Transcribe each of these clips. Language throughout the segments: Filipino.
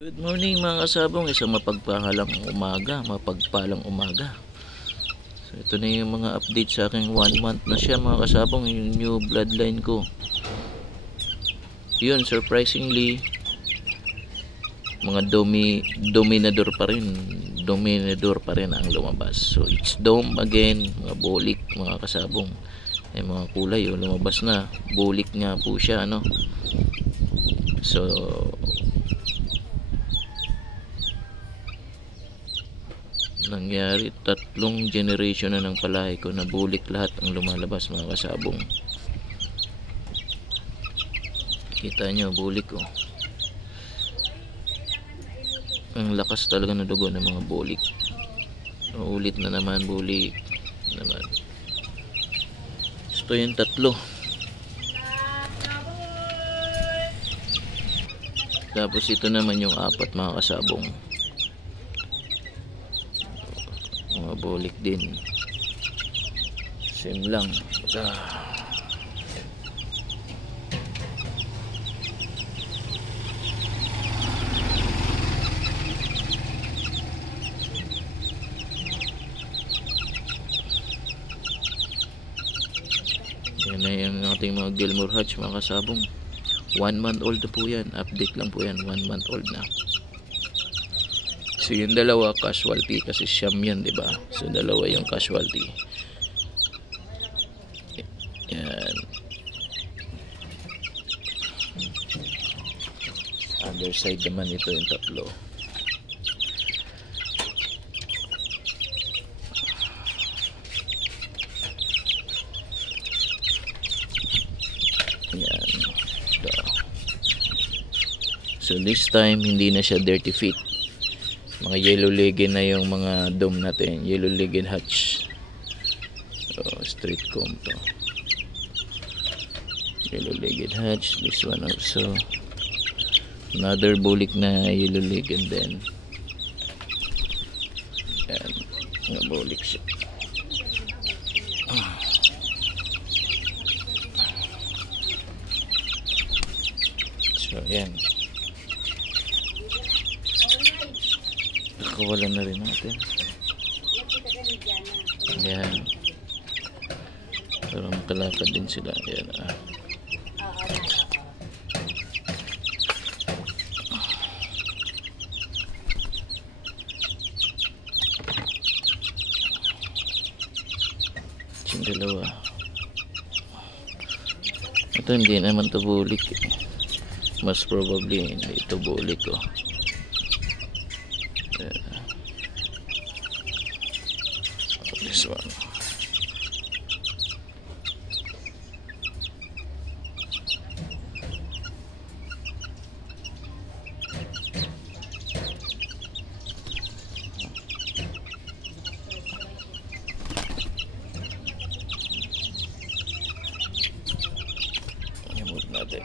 Good morning mga kasabong, isang mapagpalang umaga. So ito na yung mga update sa aking 1 month na siya mga kasabong, yung new bloodline ko. Yun, surprisingly, mga dominador pa rin ang lumabas. So it's dome again, mga bulik mga kasabong. Ay mga kulay, lumabas na. Bulik nga po siya, ano. So nangyari, 3 generation na ng palahi ko na bulik lahat ang lumalabas mga kasabong. Kita nyo, bulik oh. Ang lakas talaga ng dugo ng mga bulik. Ulit na naman, bulik naman. Ito yung 3. Tapos ito naman yung 4 mga kasabong. Mga bulik din, same lang. Yan na yung ating mga Gilmore hatch mga kasabong. 1 month old na po yan, update lang po yan, 1 month old na. So yung dalawa casualty kasi siyam yan, diba? So dalawa yung casualty. Yan. Other side naman ito yung 3. Yan. Ito. So this time hindi na siya dirty feet. Mga yellow legged na yung mga dome natin, yellow legged hatch. So straight comb to, yellow legged hatch. This one also another bulik na yellow legged din. Yan, mga bulik siya. So yan, nakawalan na rin natin. Ayan, para makalakad din sila. Ayan, yung dalawa. Ito hindi naman ito bulik. Most probably hindi ito bulik oh. This one. I-move natin.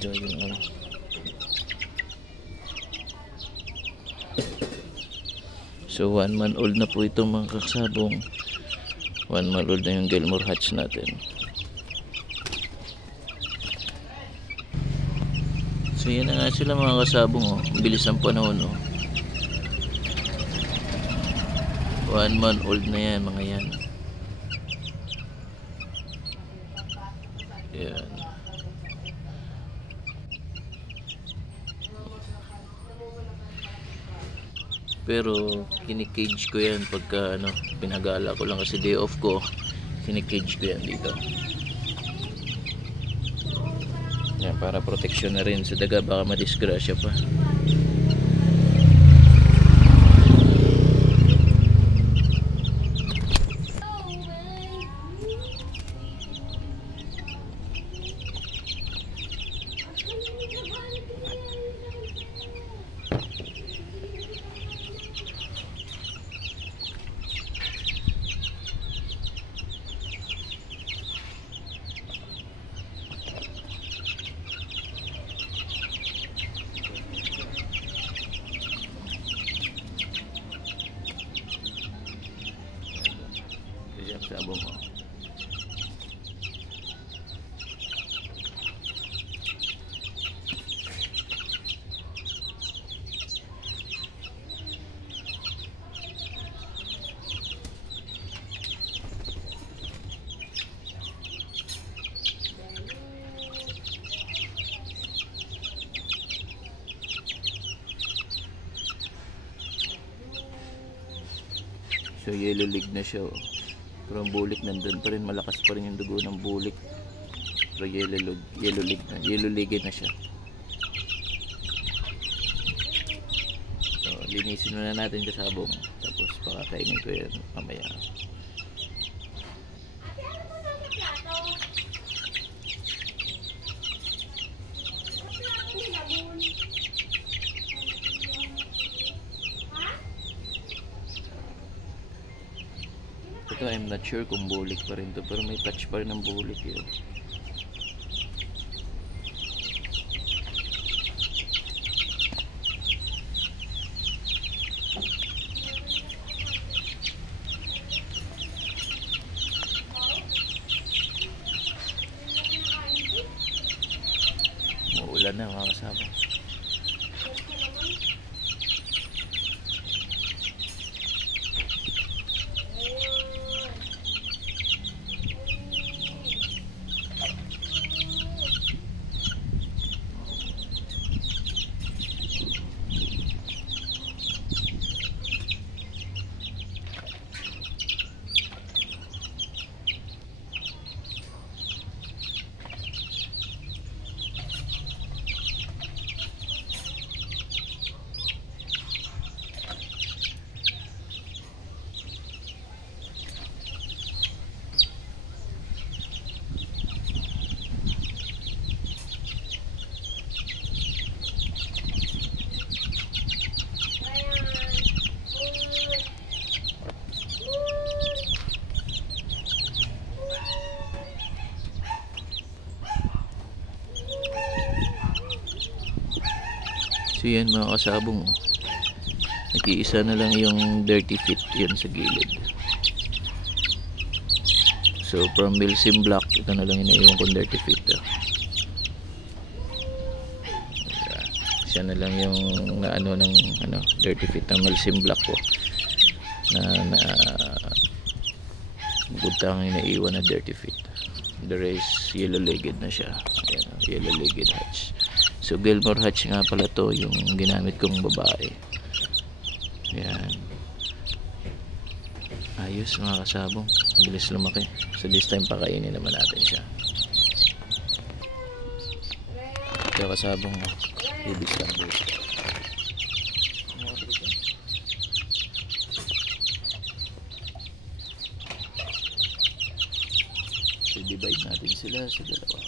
Ito yung ano. So 1 month old na po ito mga kasabong. 1 month old na yung Gilmore hatch natin. So yan na nga sila mga kasabong oh. Bilis ang panahon oh. 1 month old na yan mga yan. Yan. Pero kinikage ko yan pagka ano, pinagala ko lang kasi day off ko. Kinikage ko yan dito. Yan, para protection na rin sa daga, baka madisgrasya pa. So yellow leg na siya, oh. Pero ang bulik nandun pa rin, malakas pa rin yung dugo ng bulik. Pero yellow leg na siya. So linisin muna natin kasabong, tapos pakakainin ko yan mamaya. Ito, I'm not sure kung bulik pa rin to, pero may touch pa rin ng bulik yun. Maulan na mga kasama. So yan mga kasabong, oh. Nag-iisa na lang yung dirty feet yan sa gilid. So from Milsim Black, ito na lang inaiwan kong dirty feet, oh. Siya na lang yung dirty feet ng Milsim Black ko, na butang inaiwan na dirty feet. The rest yellow legged na siya. Ayan, yellow legged hatch. So Gilmore hatch nga pala to, yung ginamit kong babae. Yan. Ayos mga kasabong, bilis lumaki. So this time pakainin naman natin siya. Ito kasabong, ibis lang po. So divide natin sila sa dalawa.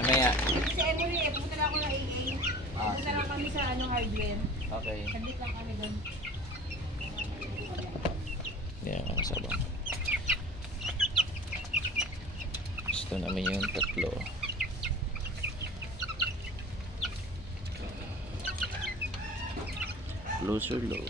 Mamaya. Kasi Emily, pumunta na ako ng AA. Pumunta lang kami sa hardware. Okay. Saglit lang kami doon. Yan mga kasabong. Gusto namin yung tatlo. Closer low.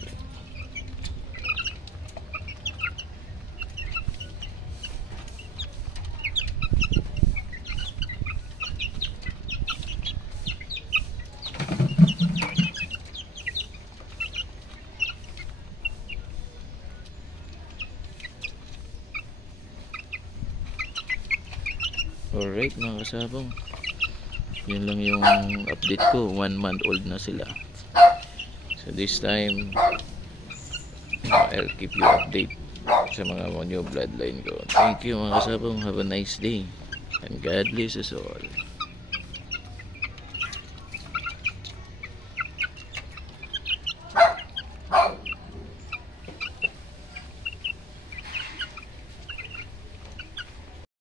Alright mga kasabong, yun lang yung update ko. 1 month old na sila. So this time I'll keep you update sa mga new bloodline ko. Thank you mga kasabong. Have a nice day and God bless us all.